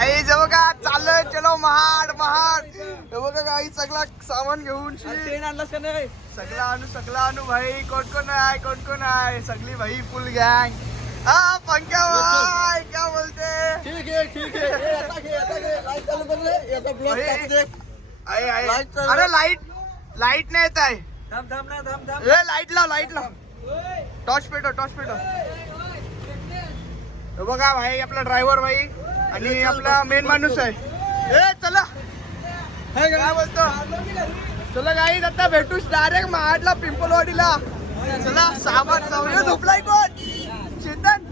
बघा चाललोय चलो महाड महाड. हे बघा काही सगळा सामान घेऊन सगळा आणू भाई. कोण आहे सगळी भाई फुल गँग. हा पंख्या भाई क्या बोलते. ठीक है अरे लाईट नाही येत आहे. लाईट लाव टॉर्च पेटो. हे बघा भाई आपला ड्रायव्हर भाई आणि आपला मेन माणूस आहे. चला काय बोलतो. चला गाईज आता भेटू डायरेक्ट महाडला पिंपलवाडीला. चला सामान झोपलाय कोण. चेतन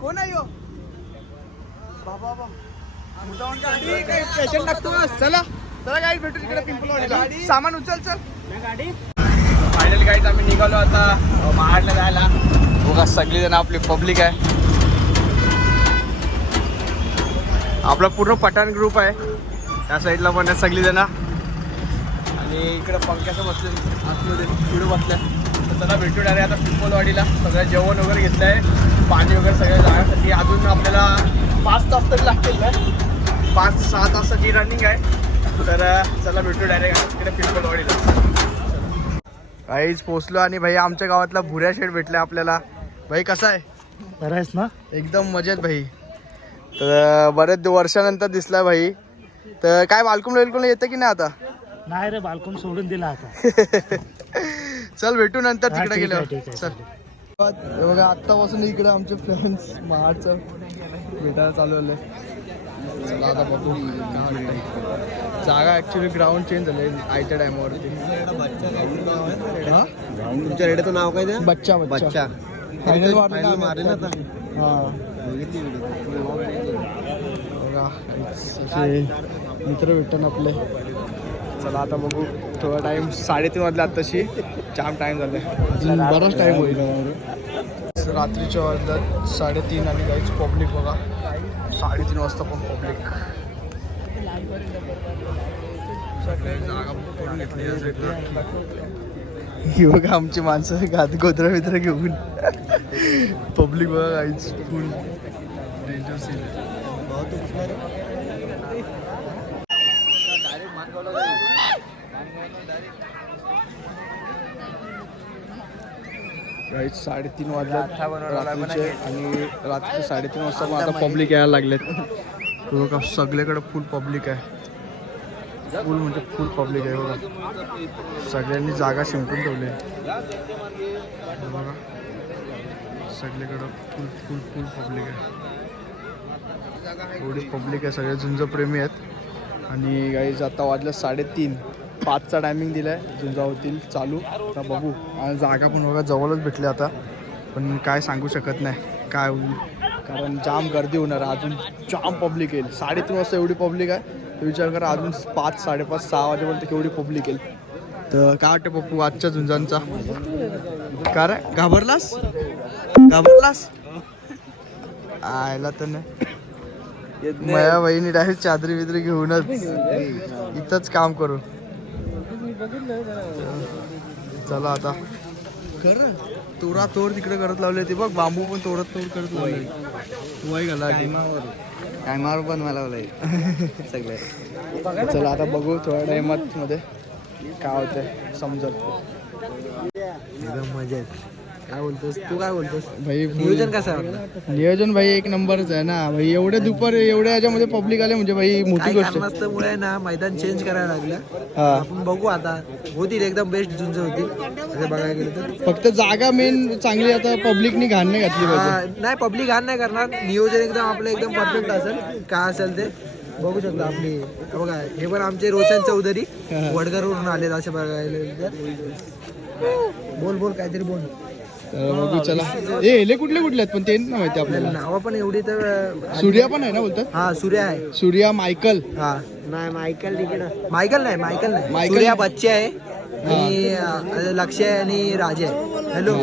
कोण आहे. बाबा पेशंट लागतो. चला गाईज भेटू तिकडे पिंपलवाडीला. सामान उचल गाडी. फायनली गाईज आम्ही निघालो आता महाडला जायला. बघा सगळी जण आपली पब्लिक आहे. आपला पूर्ण पठाण ग्रुप आहे. त्या साईडला पण आहे सगळी जण. आणि इकडे पंख्याचं बसले आतमध्ये पुढे बसल्या. तर चला भेटू डायरेक्ट आता पिंपलवाडीला. सगळं जेवण वगैरे घेतलं आहे. पाणी वगैरे सगळं जाण्यासाठी अजून आपल्याला 5 तास तरी लागतील ना. 5-6 तासाची रनिंग आहे. तर चला भेटू डायरेक्ट तिकडे पिंपलवाडीला. काहीच पोचलो आणि भाई आमच्या गावातला भुऱ्या शेड भेटला आपल्याला. भाई कसा आहे. बरं आहेस ना. एकदम मजेत भाई. तर बरेच वर्षानंतर दिसलाय भाई. तर काय बालकुम येतं की नाही आता. नाही रे बालकोन सोडून दिला आता. चल भेटू नंतर तिकडे ठीक आहे, गेल्यावर. चल बघा आत्तापासून इकडे आमचे फ्रेंड्स महाडचं भेटायला चालू झालंय. चला आता बघू काय वाटतंय. जागा ऍक्च्युली ग्राउंड चेंज झालंय आयत्या टायमावरती. तुमच्या रेड्याचं नाव काय. बच्चा फायनल मारले ना आता. बघा असे मित्र भेटन आपले. चला आता बघू. थोडा टाइम 3:30 वाजले आताशी. जाम टाइम झालाय. बराच टाइम होईल. रात्रीच्या वाजल्यात 3:30 आणि काहीच पब्लिक बघा 3:30 वाजता पण पब्लिक. जागा करून घेतली. ही बघा आमची माणसं गोधरा बिद्रा घेऊन. पब्लिक बघा काहीच फुल डेंजर सीन. राईट 3:30 वाजल्यात रात्रीचे. आणि रात्री 3:30 वाजता पण आता पब्लिक यायला लागलेत. बघा सगळीकडे फुल पब्लिक आहे. फुल म्हणजे फुल पब्लिक आहे बघा. सगळ्यांनी जागा शिंपून ठेवली. बघा सगळीकडं फुल पब्लिक आहे. एवढी पब्लिक आहे. सगळे झुंजप्रेमी आहेत. आणि गाईज आता वाजलं 3:30. 5चा टायमिंग दिला आहे. झुंजा होतील चालू. आता बघू. आणि जागा पण बघा जवळच भेटली आता. पण काय सांगू शकत नाही काय होईल. कारण जाम गर्दी होणार. अजून जाम पब्लिक येईल. 3:30 वाजता एवढी पब्लिक आहे. विचार करा अजून 5, 5:30, 6 वाजेपर्यंत केवढी पब्लिक येईल. तर काय वाटतं पप्पू आजच्या झुंजांचा. का रे घाबरलास आयला तर नाही. माझ्या बहिणी डायरेक्ट चादरी बिदरी घेऊनच इथंच काम करू. चला आता कर तोरा तोड तिकडे करत लावले. ते बघ बांबू पण तोडत करत लावले. वय घाला टायमावर बनवायला लावलंय सगळे. चला आता बघू थोड्या टायमात मध्ये काय होतंय समजत. एकदम मजेत. काय बोलतोस तू. काय बोलतोस भाई नियोजन कसं आहे. नियोजन भाई एक नंबरच आहे ना भाई. एवढे दुपार एवढ्या ह्याच्यामध्ये पब्लिक आले म्हणजे भाई मोठी गोष्ट. कारणास्तमुळे ना मैदान चेंज करायला लागलं. हा आपण बघू आता. होतील एकदम बेस्ट झुंज होतील असं बघायला गेलं तर. फक्त जागा मेन चांगली. आता पब्लिकनी घाण नाही घातली पाहिजे. नाही पब्लिक घाण नाही करणार. नियोजन एकदम आपलं एकदम परफेक्ट असेल. काय असेल ते बघू शकता. आपली बघा हे पण आमचे रोशन चौधरी वडगरवरून आलेत असे बघायला. बोल काहीतरी बोल. बघू चला. हे कुठले आहेत पण ते ना माहिती आपल्याला. नावं पण एवढी तर. सूर्या पण आहे ना बोलतात. हा सूर्या आहे. सूर्या मायकल. हा नाही मायकल नाही. सूर्या बच्चे आहे आणि लक्ष्य आहे आणि राजे आहे. हॅलो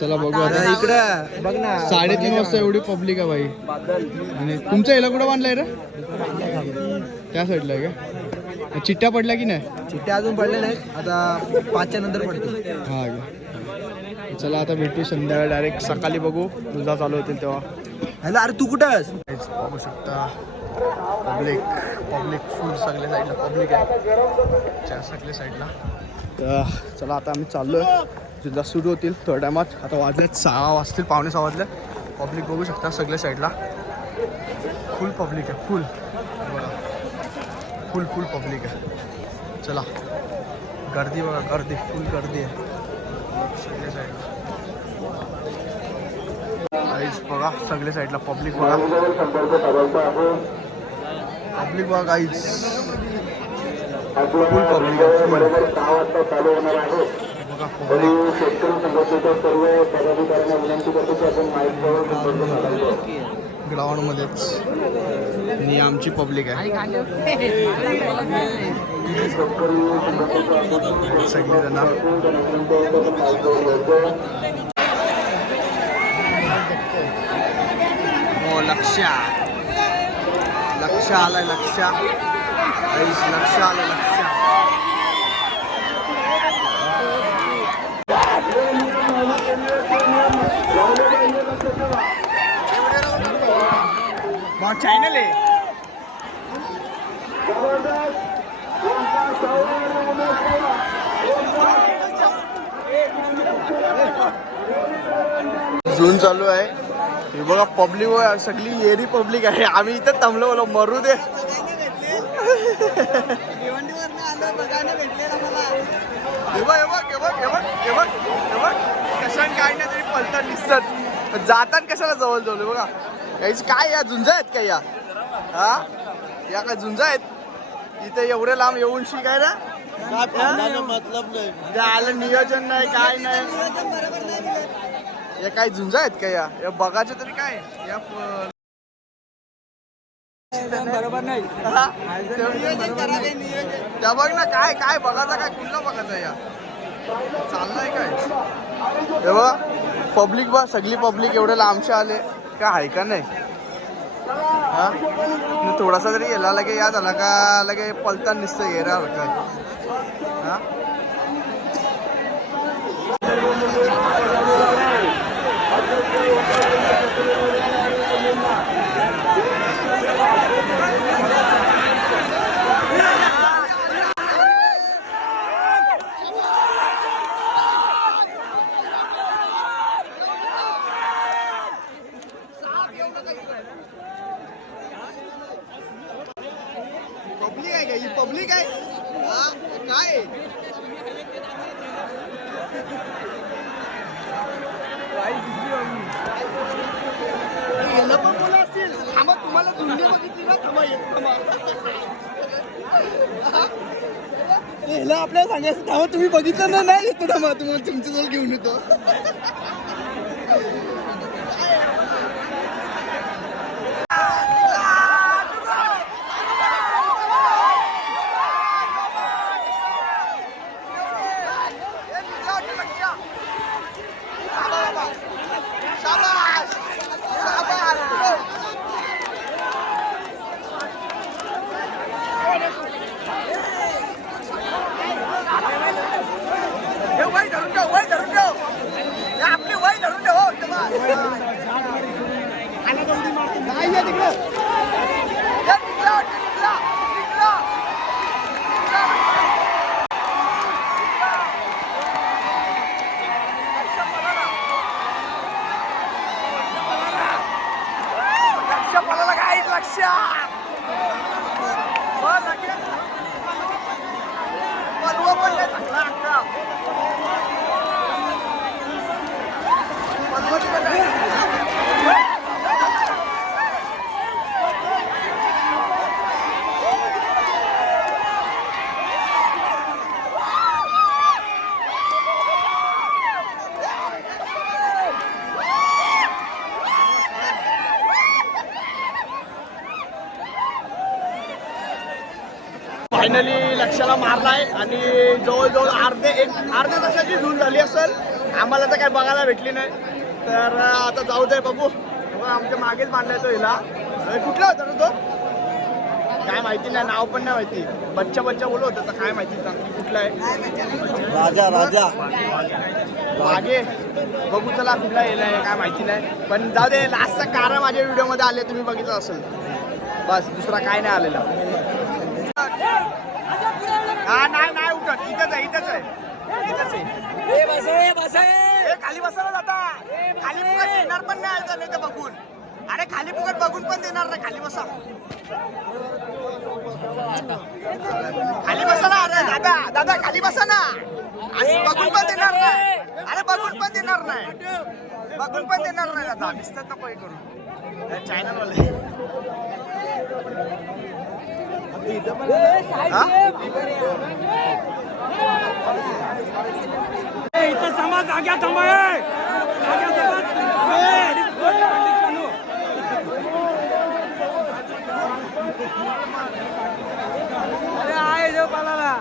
चला बघू आता. इकडं बघ ना 3:30 वाजता एवढी पब्लिक आहे भाई. आणि तुमचा याला कुठं बांधलाय रे. त्या साईडला आहे का. चिट्ट्या पडल्या की नाही. चिट्ट्या अजून पडल्या नाहीत. आता 5च्या नंतर पडतील. हा चला आता भेटू संध्याकाळी डायरेक्ट. सकाळी बघू तुझा चालू होतील तेव्हा. हॅलो अरे तू कुठं आहेस? बघू शकता पब्लिक फुल सगळ्या साईडला पब्लिक आहे सगळ्या साईडला. तर चला आता आम्ही चाललोय जिल्हा सुरू होतील थोड्या टायमात. आता वाजलेत 6 वाजतील, 5:45 वाजले. पब्लिक बघू शकता सगळ्या साईडला फुल पब्लिक आहे. फुल बघा फुल पब्लिक आहे. चला गर्दी बघा, गर्दी फुल गर्दी आहे सगळ्या साईडला. गाईज बघा सगळ्या साईडला पब्लिक बघा, पब्लिक बघा गाईज फुल पब्लिक आहे. फुल बघा ग्राउंड मध्येच आणि आमची पब्लिक आहे सगळी जण. हो लक्ष आलंय, लक्ष आलं. चॅनल आहे जून चालू आहे. हे बघा पब्लिक सगळी एरी पब्लिक आहे. आम्ही इथं थांबलो, बोलो मरू दे. कशाने काय नाही तरी पलतात दिसतात, जातात कशाला जवळ जवळ. बघा याची काय या झुंजा आहेत का या? हा या काय झुंजा आहेत इथे एवढे लांब येऊन शिकाय ना? मतलब नाही, नियोजन नाही काय नाही. या काय झुंजा आहेत का या बघायचे तरी काय या बरोबर नाही. त्या बघ ना काय काय बघायचं, काय कुठला बघायचं या चाललंय काय. तेव्हा पब्लिक बा सगळी पब्लिक एवढे लांबचे आले काय आहे का नाही. हा थोडासा तरी गेला लगे या झाला का लगे पलता निसतं गेला काय. हा पब्लिक आहे का ही? पब्लिक आहे काय पण बोला असतील. थांबा तुम्हाला धुंदी बघितली ना, थांबा आपल्याला सांगायचं थांबा तुम्ही बघितलं ना, नाही येतो थांबा तुम्हाला तुमच्या जवळ घेऊन येतो. फायनली लक्षाला मारलाय आणि जवळजवळ अर्ध्या तासाची झूल झाली असेल. आम्हाला तर काय बघायला भेटली नाही. तर आता जाऊ दे बघू. आमच्या मागेच बांधलाय तो हिला. कुठला होता ना तो? काय माहिती नाही, नाव पण नाही माहिती. बच्चा बच्चा बोलत होतं तर काय माहिती नक्की कुठला आहे. राजा राजा मागे बघू चला कुठला येणार काय माहिती नाही. पण जाऊ दे, लास्टचा कार माझ्या व्हिडिओमध्ये आले, तुम्ही बघितलं असेल. बस दुसरा काय नाही आलेला. हा नाही उठत, इथंच आहे इथंच आहे. खाली बसायला जाता, खाली फुकट देणार पण नाही आलं नाही तर बघून. अरे खाली फुकट बघून पण देणार नाही, खाली बसा. खाली बसा ना. अरे दादा खाली बसा ना. आणि बघून पण देणार नाही. अरे बघून पण देणार नाही, बघून पण देणार नाही दादा. दिसतात नको हे करून चॅनल वाले. इथं समाज जाग्या थांबाय. अरे आहे जो पाला.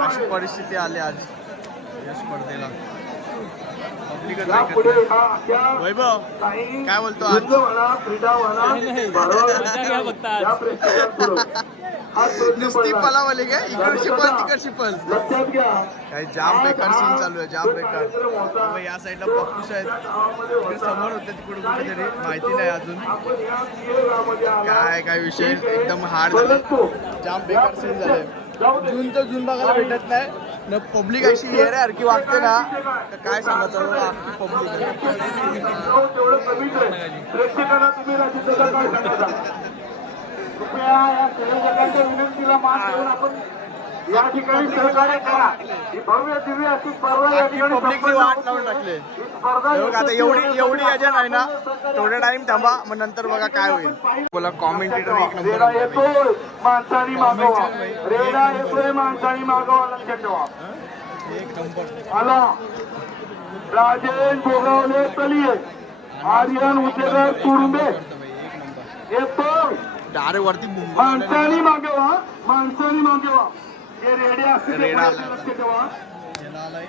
अशी परिस्थिती आली आज या स्पर्धेला. वैभव काय बोलतो आज? नुसती पलावली काय, इकडची पण तिकडची पण. काय जाम बेकार सीन चालू आहे, जाम बेकार. या साईडला पप्पूस आहेत, इकडे समोर होते तिकडे कुठेतरी, माहिती नाही अजून काय विषय. एकदम हार्ड झालं, जाम बेकार सीन झालंय. जून तर जून बघायला भेटत नाही न. पब्लिक अशी येण्यासारखी वागते ना, काय सांगायचं पब्लिक. विनंतीला मान देऊन आपण या ठिकाणी सहकार्य करा. ही भव्य दिव्य अशी स्पर्धा या ठिकाणी पब्लिकने वाट लावून टाकले. आता एवढी एजंट आहे ना, थोडा टाइम थांबा, मग नंतर बघा काय होईल. बोला कॉमेंटेटर एक नंबर. रेडा येतोय माणसानी मागवा, रेडा येतोय माणसानी मागवा, लक्षात ठेवा. एक नंबर आला राजेश भोगावले तलिये, आर्यन उचेकर तुरुंबे येतोय. डायरेक्ट वरती माणसानी मागवा, माणसानी मागवा. हे रेड्या असते रेडा लक्ष ठेवा. आलाय.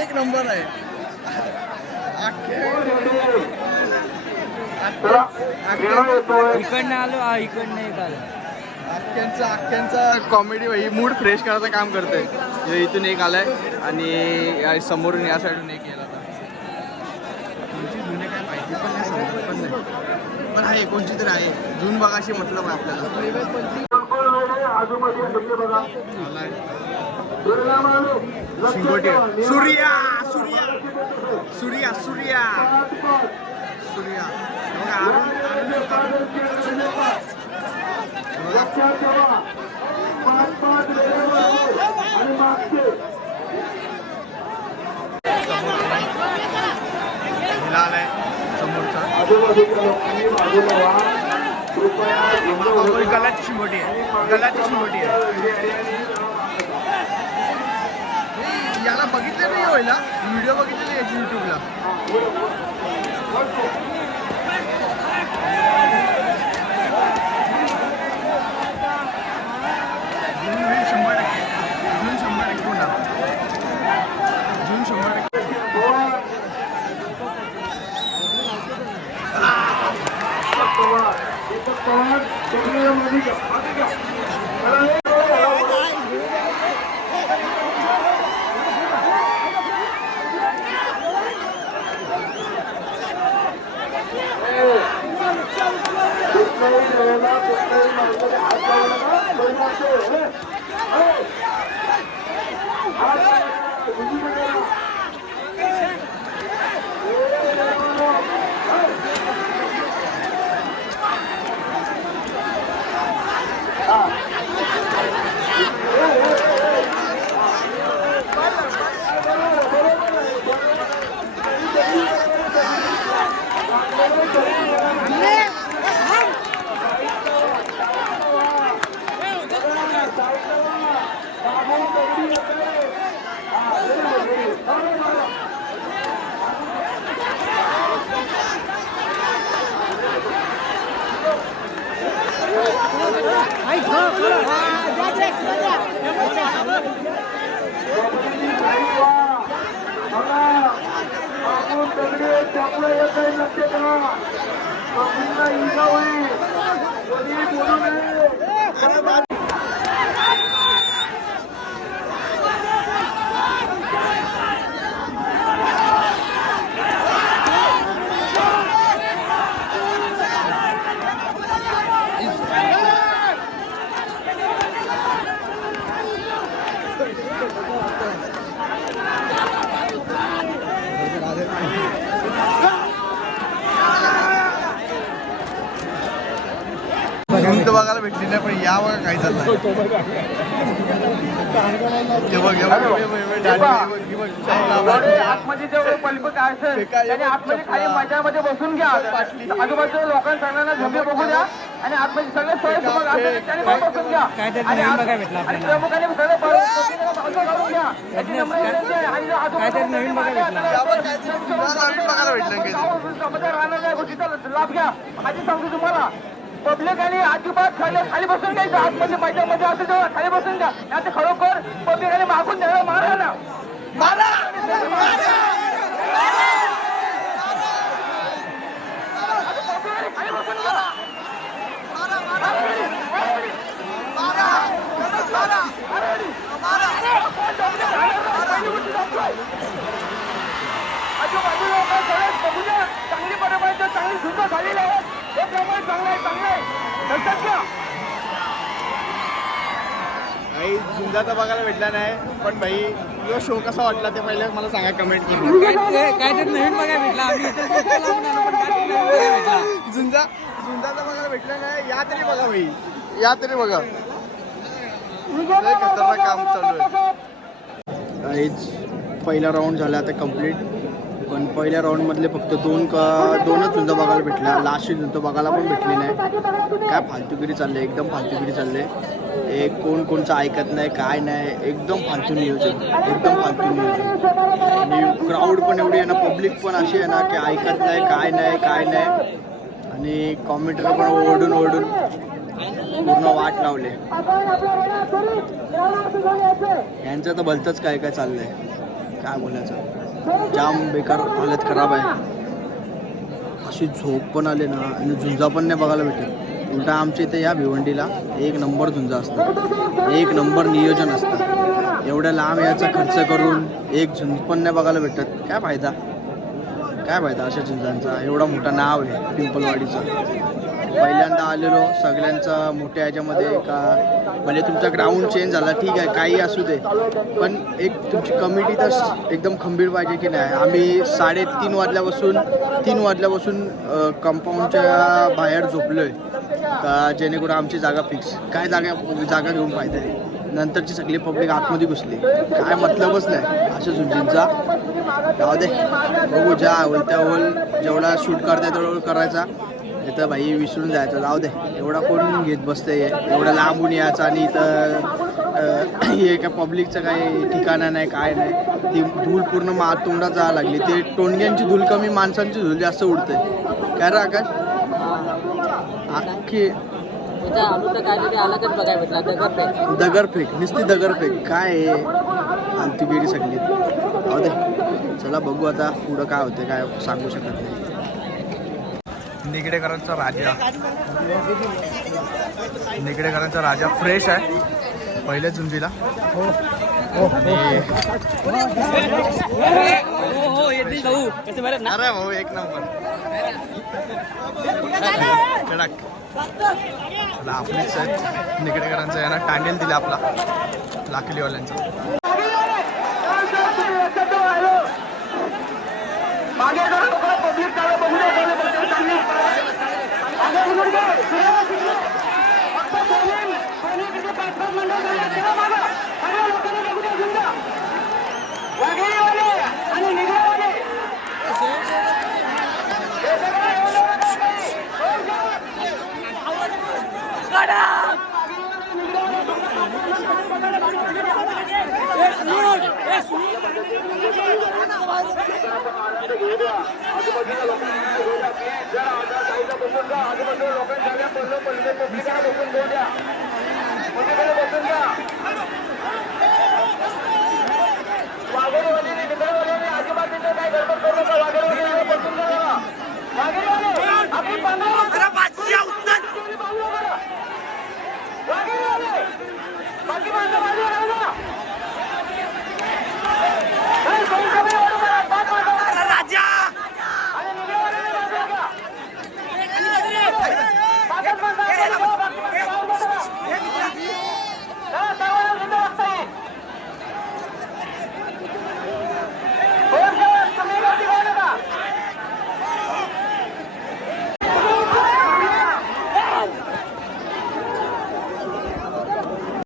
एक नंबर आहे. इकडनं आलो, इकडनं येत आलो. अख्ख्यांचा कॉमेडी भाई मूड फ्रेश करायचं काम करतंय. इथून एक आलाय आणि समोरून या साईडून एक गेला. कोणची जुने काय माहिती पण नाही, समजत पण नाही, पण आहे कोणची तरी आहे. जून बघाशी मतलब आहे आपल्याला. शिंगोटे सूर्या सूर्या सूर्या सूर्या सूर्या आलाय समोरचा. गलाची शिंगोटी आहे, गलाची शिंगोटी आहे. याला बघितलं नाही होईल, व्हिडिओ बघितले नाही याची युट्यूबला. जून 100% जून 100% होणार. जून 100% झुंज बघायला भेटली नाही पण या बघा काय चाललंय. हे बघ, हे बघ, हे बघ, हे बघ, हे बघ, वडे आतमध्ये जेवढे बल्ब काय असेल त्याने आतमध्ये खाली मजामध्ये बसून घ्या. आजूबाजूच्या लोकांना सगळ्यांना झोपे बघू द्या आणि आतमध्ये सगळे सोय तुम्हाला असेल त्याने पण बसून घ्या. आणि प्रमुखाने सगळे काढून घ्या. याची नंबर आणि नवीन बघायला भेटलं काही राहणार नाही गोष्टीचा लाभ घ्या. माझी सांगतो तुम्हाला पब्लिक आणि अजिबात खाली बसून घ्यायचं. आतमध्ये मजा असेल तेव्हा खाली बसून घ्या. आता खरोखर पब्लिक आणि मागून द्यायला मारा ना मारा. आजूबाजूला चांगली बरोबर चांगली सुद्धा झालेली आहे. त्यामुळे चांगलं आहे लक्षात घ्या. काही झुंजाचा बघायला भेटला नाही पण भाई यो शो कसा वाटला ते पहिले मला सांगा कमेंट करून. काहीतरी नवीन बघायला भेटला. आम्ही इथे भेटला झुंजाचा बघायला भेटला नाही. या तरी बघा भाई, या तरी बघा. लय खतरनाक काम चालू आहे. काहीच पहिला राऊंड झाला आता कम्प्लीट. पण पहिल्या राऊंडमधले फक्त दोनच झुंज बघायला भेटल्या. लास्टची झुंज बघायला पण भेटली नाही. काय फालतूगिरी चालले, एकदम फालतूगिरी चालले. एक कोणचं ऐकत नाही काय नाही. एकदम फालतू नियोजन, एकदम फालतू नियोजन. आणि क्राऊड पण एवढी आहे ना, पब्लिक पण अशी आहे ना की ऐकत नाही काय नाही. आणि कॉमेंटर पण ओरडून पूर्ण वाट लावले. यांचं तर भलतंच काय चाललंय, काय बोलायचं. जाम बेकार हालत खराब आहे. अशी झोप पण आले ना आणि झुंजा पण नाही बघायला भेटत. उलटा आमच्या इथे या भिवंडीला एक नंबर झुंजा असतात, एक नंबर नियोजन असतं. एवढ्या लांब याचा खर्च करून एक झुंज पण नाही बघायला भेटत. काय फायदा अशा झुंजांचा. एवढा मोठा नाव आहे पिंपलवाडीचं. पहिल्यांदा आलेलो सगळ्यांचा मोठ्या ह्याच्यामध्ये का भले तुमचा ग्राउंड चेंज झाला ठीक आहे काही असू दे पण एक तुमची कमिटी तर एकदम खंबीर पाहिजे की नाही. आम्ही 3:30 वाजल्यापासून कंपाऊंडच्या बाहेर झोपलो आहे का जेणेकरून आमची जागा फिक्स. काय जागा घेऊन फायदा आहे. नंतरची सगळी पब्लिक आतमध्ये घुसली. काय मतलबच नाही अशा झुंजींचा. जाऊ दे बघू ज्या त्या होल जेवढा शूट करता तेवढं करायचा. इथं भाई विसरून जायचं. जाऊ दे एवढा कोण घेत बसते. एवढा लांबून यायचं आणि इथं हे काय पब्लिकचं काही ठिकाणं नाही काय नाही. ती धूळ पूर्ण तोंडात जायला लागली. ते टोणग्यांची धूळ कमी माणसांची धूळ जास्त उडते. काय रे आकाश अख्खी दगडफेक नुसती दगडफेक. काय फालतूगिरी सगळी. जाऊ दे चला बघू आता पुढं काय होतं काय सांगू शकत नाही. निगडेकरांचा राजा फ्रेश आहे पहिल्या झुंजीला. अरे भाऊ एक नंबर. कडक. आता आपलीच आहेत निगडेकरांचा यांना टांडेल दिला आपला लाकलीवाल्यांचा.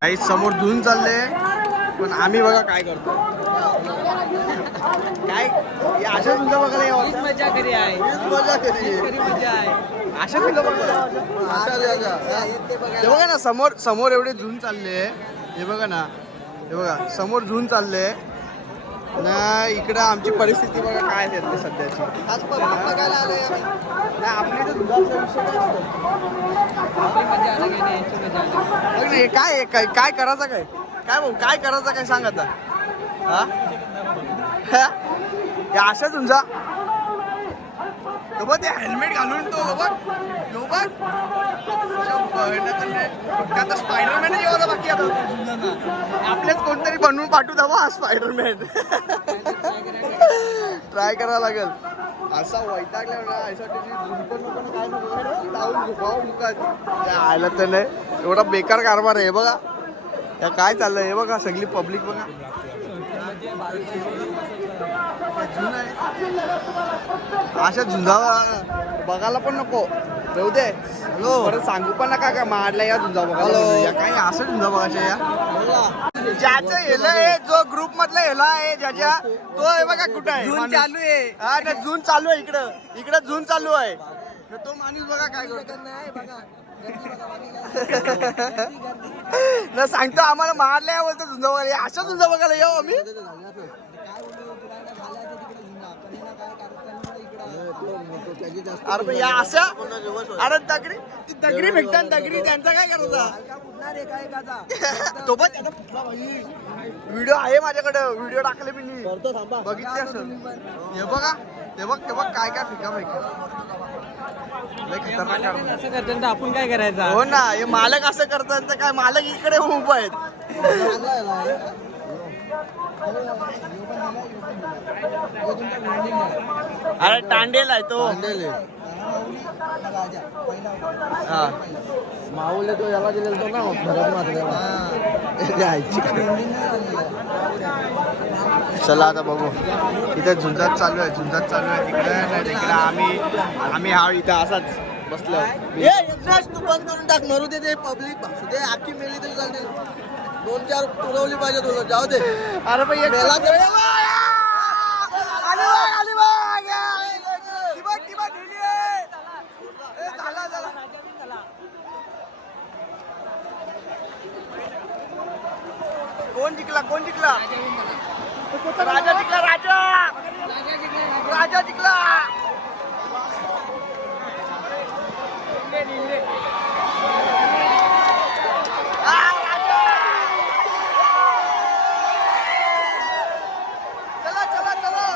काही समोर धुवून चालले पण आम्ही बघा काय करतो. काय अशा तुमच्या बघायला यावं. मजा करी आहे, मजा करी खरी मजा आहे. अशा तुला बघायला हे बघा ना समोर समोर एवढे झुंड चालले. हे बघा ना, हे बघा समोर झुंड चालले ना. इकडं आमची परिस्थिती बघा काय आहे सध्याची. आज बघायला आलोय ना. आपली तर दुधाचा विषय काय असतो. आपली मजा अलग आहे, यांची मजा अलग. बघ ना, हे काय काय काय करायचं काय काय भाऊ काय करायचं काय सांग आता. हा हे अशा तुमचा तो बघ ते हेल्मेट घालून तो बघ तो बघ आता स्पायडरमॅन जेव्हा बाकी आता आपल्याच कोणतरी बनवून पाठवू द्यावा स्पायडरमॅन. ट्राय करावं लागेल. असा वैतागला ना असं काय नको लावून झोपावं मुकात आयला तर नाही. एवढा बेकार कारभार आहे बघा. या काय चाललंय हे बघा. सगळी पब्लिक बघा. अशा झुंजा बघायला पण नको जाऊ दे. हॅलो परत सांगू पण नका का मारला या झुंजा बघायला. काय असं झुंजा बघायच्या या. ज्याचं हेलंय जो ग्रुप मधला हेला आहे ज्याच्या तो हे बघा कुठं आहे. जून चालू आहे. हा ना जून चालू आहे. इकडं इकडं जून चालू आहे. तो माणूस बघा काय करतो ना. सांगतो आम्हाला मारल्या बोलतो झुंजा बघायला. अशा झुंजा बघायला येऊ आम्ही. अरे या अशा अरे दगडी भेटतात दगडी त्यांचा काय करायचा. तो पण व्हिडिओ आहे माझ्याकडे. व्हिडिओ टाकले मी बघितले असं. हे बघा ते बघ ते बघ काय काय फिका लय खतरनाक असं करतात तर आपण काय करायचं. हो ना. हे मालक असं करतात काय मालक इकडे उभं आहेत. अरे टांडेल आहे तो. माऊले तो याला दिलेला तो ना भरत चला आता बघू. इथे झुंजात चालू आहे. झुंजात चालू आहे. तिकडे नाही तिकडे आम्ही हा इथं असाच बसलो. तू बंद करून टाक. मरू दे ते पब्लिक भासू दे. आखी मेली तरी चालते. 2-4 पुरवली पाहिजे तुला. जाऊ दे. अरे पण एक मेला तर कोण जिंकला कोण जिंकला. राजा जिंकला. राजा राजा जिंकला. चला चला चला.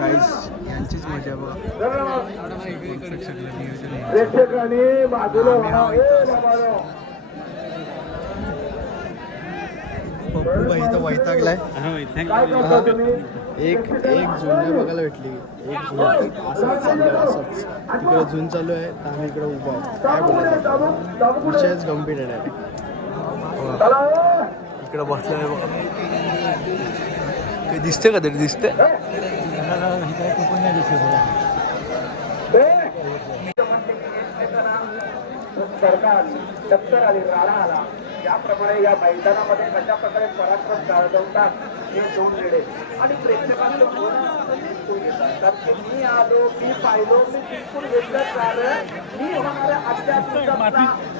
गाइस प्रेक्षकांनी बाजूला पप्पू भाई इथं वैतागलाय. एक झुंड बघायला भेटली. एक झुंड असंच चाललंय असंच. इकडे झुंड चालू आहे तर आम्ही इकडे उभा आहोत. काय बोलायचं विषयच गंभीर आहे. इकडे बसलेलं आहे बघा. काही दिसते का तरी दिसते. सरकार दप्तर आली राडा आला याप्रमाणे या मैदानामध्ये कशा प्रकारे पराक्रम गाजवतात हे दोन लेडे आणि प्रेक्षकांना घेतात की मी आलो मी पाहिलो मी बिलकुल घेतलं झालं मी होणाऱ्या अध्यात्मिक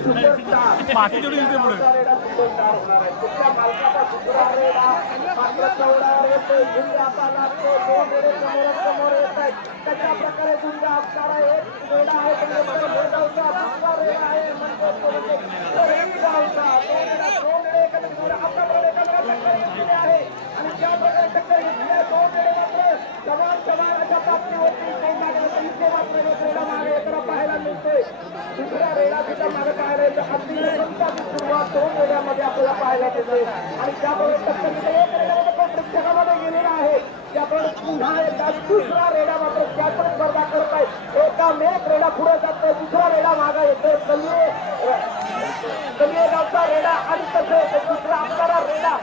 सुपरस्टार सुपरस्टार होणार आहे. तुमच्या मालकाचा सुपरस्टार मात्र चौडा येतो झुंजाचा लागतो दोन लेडे समोर येत आहेत. त्याच्या प्रकारे झुंजा असणारा एक रेडा आहे आणि ज्या प्रकारे टक्कर घेतली दोन मात्र सवाल अशा प्राप्तीवरती रेडा मागे येताना पाहायला मिळते. दुसऱ्या रेडा सुद्धा मागे पाहायला येतं. अगदी सुरुवात दोन रेड्यामध्ये आपल्याला पाहायला मिळते आणि त्याप्रमाणे टक्कर एक रेड्यामध्ये पण प्रेक्षकामध्ये गेलेला आहे. त्याप्रमाणे पुन्हा एकदा दुसरा रेडा मात्र त्यातच स्पर्धा करत आहे. एकामेक रेडा पुढे जातोय दुसरा रेडा मागा येतोय. कलिये गावचा रेडा आणि तसं दुसरा आपला रेडा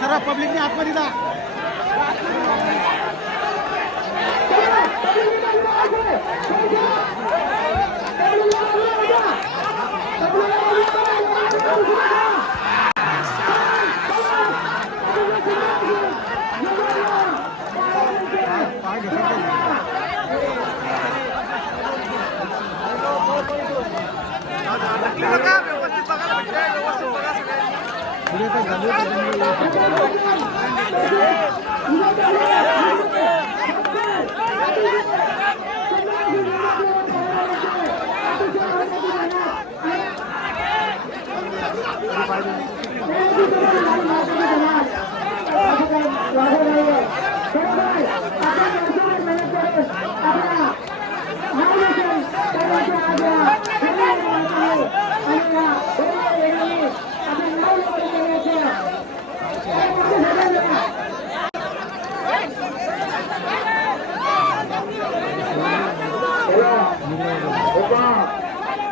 सर्व पब्लिकने आतमध्ये जा.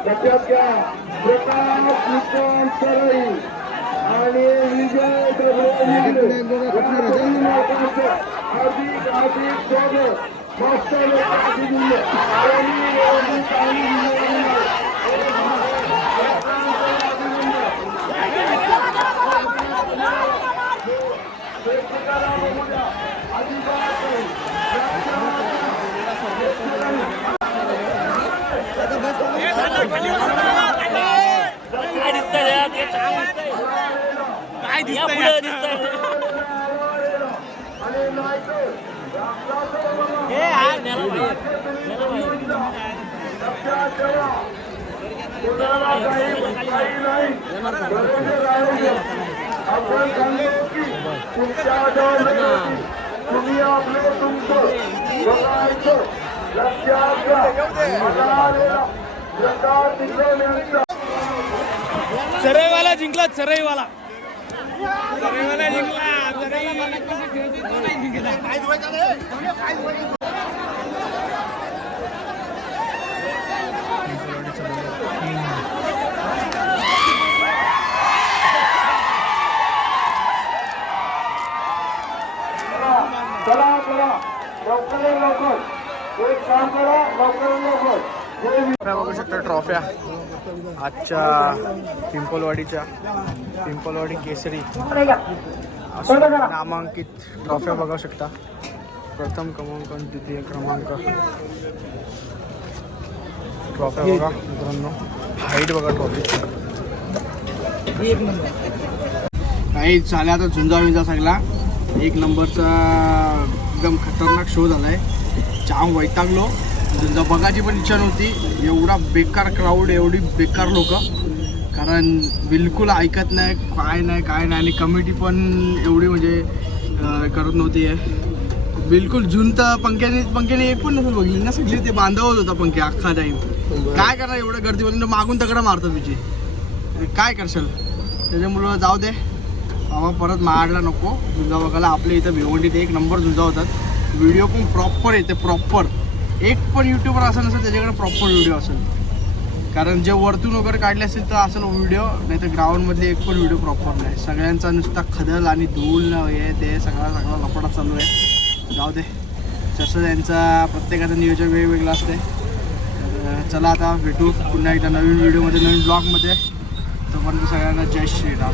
लक्षात घ्या प्रकाश विक्रम सरई आणि विजय हार्दिक हार्दिक स्वागत मस्त काय दिसतंय आपण सांगतो की तुमच्या तुम्ही आपलं तुमचं बघायचं लक्षात घ्या. प्रकार दिसवण्याचा चरईवाला जिंकला चरईवाला जिंकला ट्रॉफ्या आजच्या पिंपलवाडी केसरी नामांकित ट्रॉफ्या बघू शकता. प्रथम क्रमांक, द्वितीय क्रमांक ट्रॉफ्या बघा मित्रांनो. हाईट बघा ट्रॉफीची. काही झाल्या आता झुंजा सगळा. एक नंबरचा एकदम खतरनाक शो झालाय. जाम वैतागलो. झुंजा बघायची पण इच्छा नव्हती. एवढा बेकार क्राऊड, एवढी बेकार लोक, कारण बिलकुल ऐकत नाही काय नाही. आणि कमिटी पण एवढी म्हणजे करत नव्हती आहे बिलकुल. झुंज तर पंख्याने एक पण नसेल बघली ना. सगळी ते बांधावत होता पंख्या अख्खा टाईम. काय करणार एवढं गर्दीमध्ये, मागून तकडं मारतो तुझी. काय करशाल. त्याच्यामुळं जाऊ दे बाबा, परत मारला नको झुंजा बघायला. आपल्या इथं भिवंडीत एक नंबर झुंजा होतात. व्हिडिओ पण प्रॉपर येते. प्रॉपर एक पण यूट्यूबर असं नसेल त्याच्याकडे प्रॉपर व्हिडिओ असेल. कारण जे वरतून वगैरे काढले असेल तर असेल व्हिडिओ, नाही तर ग्राउंडमधले एक पण व्हिडिओ प्रॉपर नाही. सगळ्यांचा नुसता खदल आणि धूल हे ते सगळा लपडा चालू आहे. जाऊ दे, जसं त्यांचा प्रत्येकाचं नियोजन वेगवेगळं असते. चला आता भेटू पुन्हा एकदा नवीन व्हिडिओमध्ये, नवीन ब्लॉगमध्ये. तोपर्यंत सगळ्यांना जय श्रीराम.